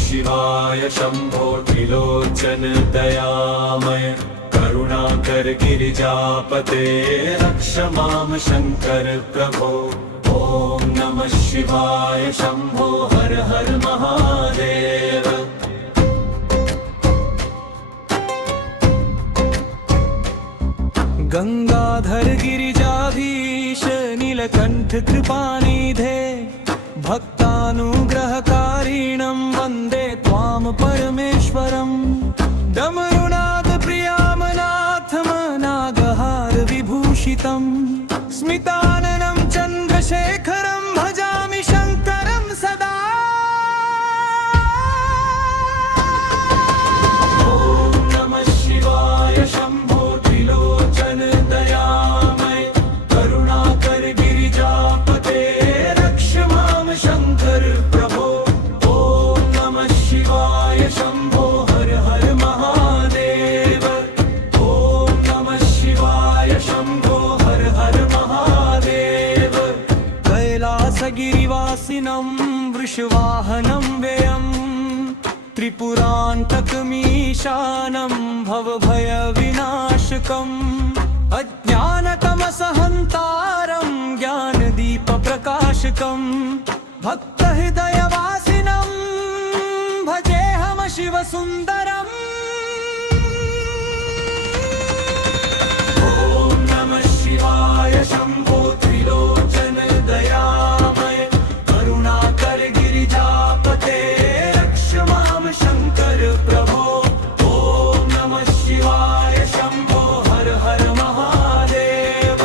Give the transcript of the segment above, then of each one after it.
शिवाय शंभो त्रिलोचन दयामय करुणाकर गिरिजापते रक्ष मां शंकर प्रभो। ओम नमः शिवाय शंभो हर हर महादेव। गंगाधर गिरिजाधीश नीलकंठ कृपानिधे भक्तानुग्रहकारिणं वन्दे त्वां परमेश्वरम्। डमरुनाद प्रियामनाथमनागहार विभूषितं स्मिताननं चन्द्रशेखरं भजामि शङ्करं सदा। ॐ नमः शिवाय शंभो त्रिलोचन दयामय करुणाकर गिरिजापते रक्ष मां शंकर प्रभो। ओम नमः शिवाय शंभो हर हर महादेव। ओम नमः शिवाय शंभो हर हर महादेव। कैलासगिरिवासिनं वृषवाहनं व्ययं त्रिपुरान्तकमीशानं भवभयविनाशकम् अज्ञानतमसहन्तारं ज्ञानदीपप्रकाशकं भक्तहृदयवासिनं भजेऽहं शिवसुन्दरम्। ॐ नमः शिवाय शंभो त्रिलोचन दयामय करुणाकर गिरिजापते रक्ष मां शंकर प्रभो। ओम नमः शिवाय शंभो हर हर महादेव।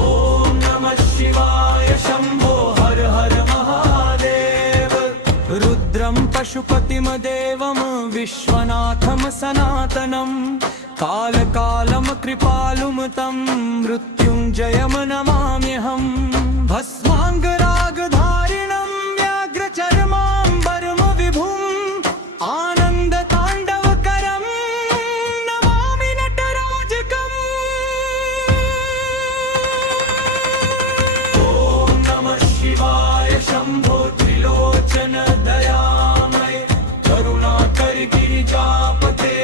ओम नमः शिवाय शंभो हर हर महादेव। रुद्रं पशुपतिमदेवं विश्वनाथं सनातनं कालकालं कृपालुं तं मृत्युञ्जयं नमाम्यहं। भस्माङ्गरागधारिणं व्याघ्रचर्माम्बरं विभुम् आनन्दताण्डवकरं नमामि नटराजकम्। ॐ नमः शिवाय शंभो त्रिलोचन दयामय करुणाकर गिरिजापते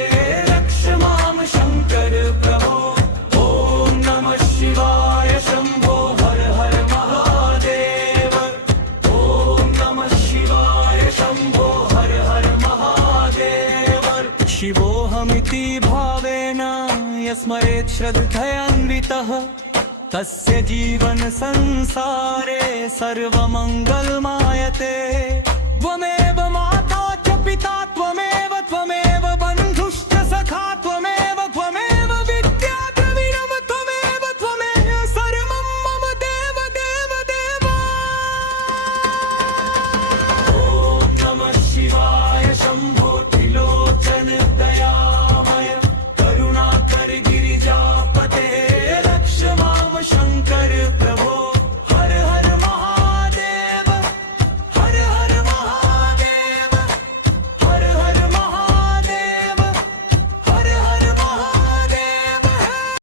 रक्ष मां शंकर प्रभो। ओम नमः शिवाय शंभो हर हर महादेव। ओम नमः शिवाय शंभो हर हर महादेव। शिवोऽहमिति भावेन यस्मरेत् श्रद्धयान्वितः तस्य जीवन संसारे सर्वमङ्गलमायते।